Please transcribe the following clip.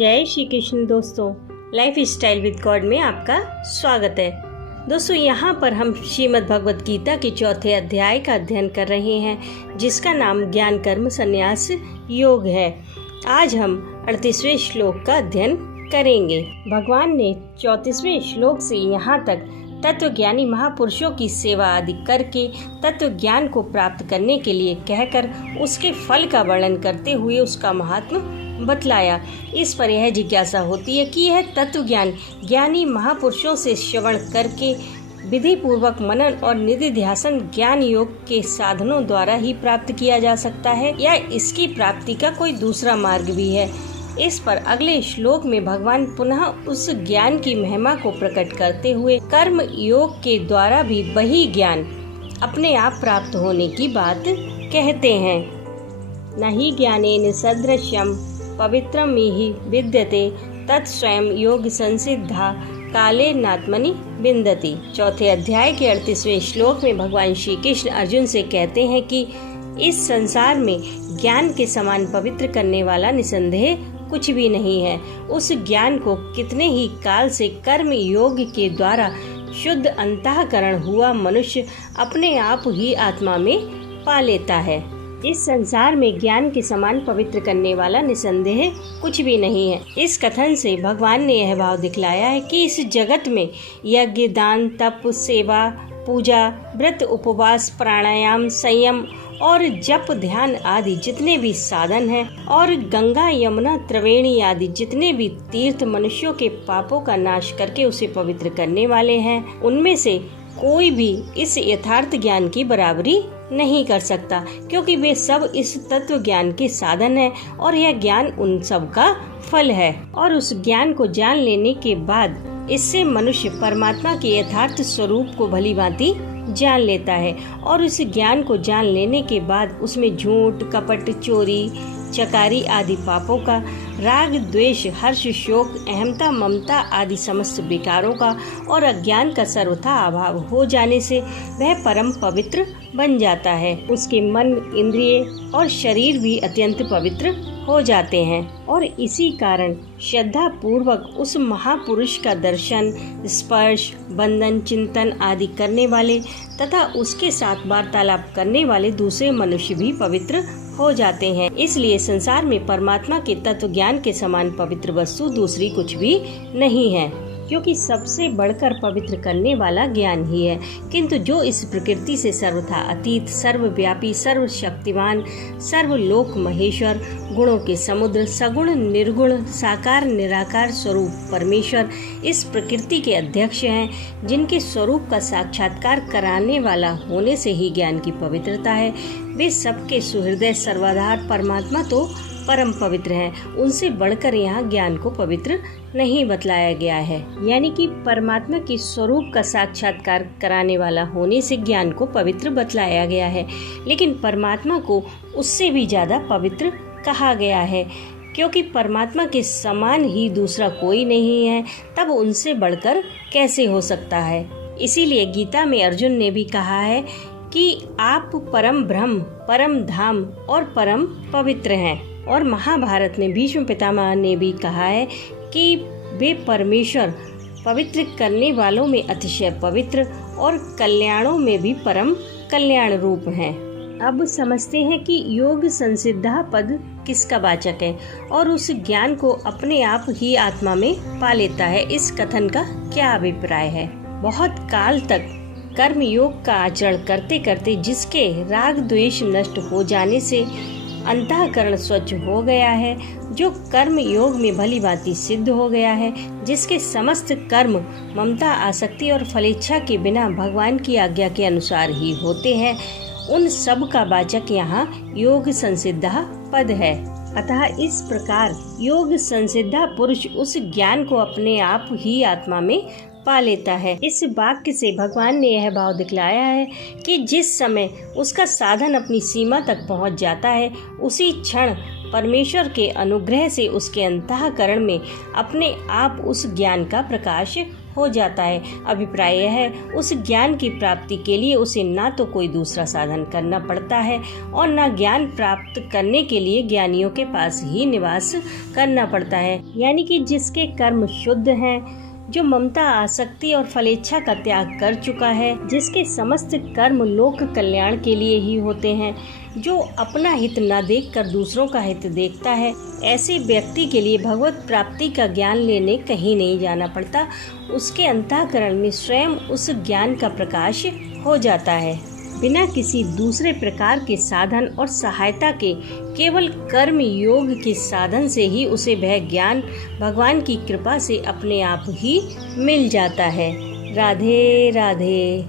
जय श्री कृष्ण दोस्तों, life style with God में आपका स्वागत है। दोस्तों, यहाँ पर हम श्रीमद् भगवत गीता के चौथे अध्याय का अध्ययन कर रहे हैं, जिसका नाम ज्ञान कर्म संन्यास योग है। आज हम 38वें श्लोक का अध्ययन करेंगे। भगवान ने 34वें श्लोक से यहाँ तक तत्वज्ञानी महापुरुषों की सेवा आदि करके तत्व ज्ञान को प्राप्त करने के लिए कहकर उसके फल का वर्णन करते हुए उसका महात्म्य बतलाया। इस पर यह जिज्ञासा होती है कि यह तत्व ज्ञान ज्ञानी महापुरुषों से श्रवण करके विधि पूर्वक मनन और निधिध्यासन ज्ञान योग के साधनों द्वारा ही प्राप्त किया जा सकता है या इसकी प्राप्ति का कोई दूसरा मार्ग भी है। इस पर अगले श्लोक में भगवान पुनः उस ज्ञान की महिमा को प्रकट करते हुए कर्म योग के द्वारा भी वही ज्ञान अपने आप प्राप्त होने की बात कहते हैं। नहि ज्ञानेन सदृश्यम पवित्रमिहि विद्यते तत्स्वयं योग संसिद्धा काले नात्मनि विन्दति। चौथे अध्याय के 38वें श्लोक में भगवान श्री कृष्ण अर्जुन से कहते हैं कि इस संसार में ज्ञान के समान पवित्र करने वाला निसंदेह कुछ भी नहीं है। उस ज्ञान को कितने ही काल से कर्म योग के द्वारा शुद्ध अंतःकरण हुआ मनुष्य अपने आप ही आत्मा में पा लेता है। इस संसार में ज्ञान के समान पवित्र करने वाला निसंदेह कुछ भी नहीं है। इस कथन से भगवान ने यह भाव दिखलाया है कि इस जगत में यज्ञ, दान, तप, सेवा, पूजा, व्रत, उपवास, प्राणायाम, संयम और जप, ध्यान आदि जितने भी साधन हैं और गंगा, यमुना, त्रिवेणी आदि जितने भी तीर्थ मनुष्यों के पापों का नाश करके उसे पवित्र करने वाले हैं, उनमें से कोई भी इस यथार्थ ज्ञान की बराबरी नहीं कर सकता, क्योंकि वे सब इस तत्व ज्ञान के साधन हैं और यह ज्ञान उन सब का फल है। और उस ज्ञान को जान लेने के बाद इससे मनुष्य परमात्मा के यथार्थ स्वरूप को भलीभांति जान लेता है और उस ज्ञान को जान लेने के बाद उसमें झूठ, कपट, चोरी, चकारी आदि पापों का, राग, द्वेष, हर्ष, शोक, अहमता, ममता आदि समस्त विकारों का और अज्ञान का सर्वथा अभाव हो जाने से वह परम पवित्र बन जाता है। उसके मन, इंद्रिय और शरीर भी अत्यंत पवित्र हो जाते हैं और इसी कारण श्रद्धा पूर्वक उस महापुरुष का दर्शन, स्पर्श, बंधन, चिंतन आदि करने वाले तथा उसके साथ वार्तालाप करने वाले दूसरे मनुष्य भी पवित्र हो जाते हैं। इसलिए संसार में परमात्मा के तत्व ज्ञान के समान पवित्र वस्तु दूसरी कुछ भी नहीं है, क्योंकि सबसे बढ़कर पवित्र करने वाला ज्ञान ही है। किंतु जो इस प्रकृति से सर्वथा अतीत, सर्वव्यापी, सर्वशक्तिमान, सर्वलोक महेश्वर, गुणों के समुद्र, सगुण निर्गुण, साकार निराकार स्वरूप परमेश्वर इस प्रकृति के अध्यक्ष हैं, जिनके स्वरूप का साक्षात्कार कराने वाला होने से ही ज्ञान की पवित्रता है, वे सबके सुहृदय सर्वाधार परमात्मा तो परम पवित्र हैं। उनसे बढ़कर यहाँ ज्ञान को पवित्र नहीं बतलाया गया है। यानी कि परमात्मा के स्वरूप का साक्षात्कार कराने वाला होने से ज्ञान को पवित्र बतलाया गया है, लेकिन परमात्मा को उससे भी ज्यादा पवित्र कहा गया है, क्योंकि परमात्मा के समान ही दूसरा कोई नहीं है, तब उनसे बढ़कर कैसे हो सकता है। इसीलिए गीता में अर्जुन ने भी कहा है कि आप परम ब्रह्म, परम धाम और परम पवित्र हैं। और महाभारत में भीष्म पितामह ने भी कहा है कि वे परमेश्वर पवित्र करने वालों में अतिशय पवित्र और कल्याणों में भी परम कल्याण रूप हैं। अब समझते हैं कि योग संसिद्धा पद किसका वाचक है और उस ज्ञान को अपने आप ही आत्मा में पा लेता है। इस कथन का क्या अभिप्राय है? बहुत काल तक कर्म योग का आचरण करते करते जिसके राग द्वेष नष्ट हो जाने से अंतःकरण स्वच्छ हो गया है, जो कर्म योग में भली भांति सिद्ध हो गया है, जिसके समस्त कर्म ममता, आसक्ति और फलेच्छा के बिना भगवान की आज्ञा के अनुसार ही होते हैं, उन सब का वाचक यहाँ योग संसिद्धा पद है। अतः इस प्रकार योग संसिद्धा पुरुष उस ज्ञान को अपने आप ही आत्मा में पा लेता है। इस वाक्य से भगवान ने यह भाव दिखलाया है कि जिस समय उसका साधन अपनी सीमा तक पहुंच जाता है, उसी क्षण परमेश्वर के अनुग्रह से उसके अंतःकरण में अपने आप उस ज्ञान का प्रकाश हो जाता है। अभिप्राय यह है, उस ज्ञान की प्राप्ति के लिए उसे ना तो कोई दूसरा साधन करना पड़ता है और ना ज्ञान प्राप्त करने के लिए ज्ञानियों के पास ही निवास करना पड़ता है। यानी कि जिसके कर्म शुद्ध हैं, जो ममता, आसक्ति और फलेच्छा का त्याग कर चुका है, जिसके समस्त कर्म लोक कल्याण के लिए ही होते हैं, जो अपना हित न देखकर दूसरों का हित देखता है, ऐसे व्यक्ति के लिए भगवत प्राप्ति का ज्ञान लेने कहीं नहीं जाना पड़ता। उसके अंतःकरण में स्वयं उस ज्ञान का प्रकाश हो जाता है। बिना किसी दूसरे प्रकार के साधन और सहायता के केवल कर्म योग के साधन से ही उसे वह ज्ञान भगवान की कृपा से अपने आप ही मिल जाता है। राधे राधे।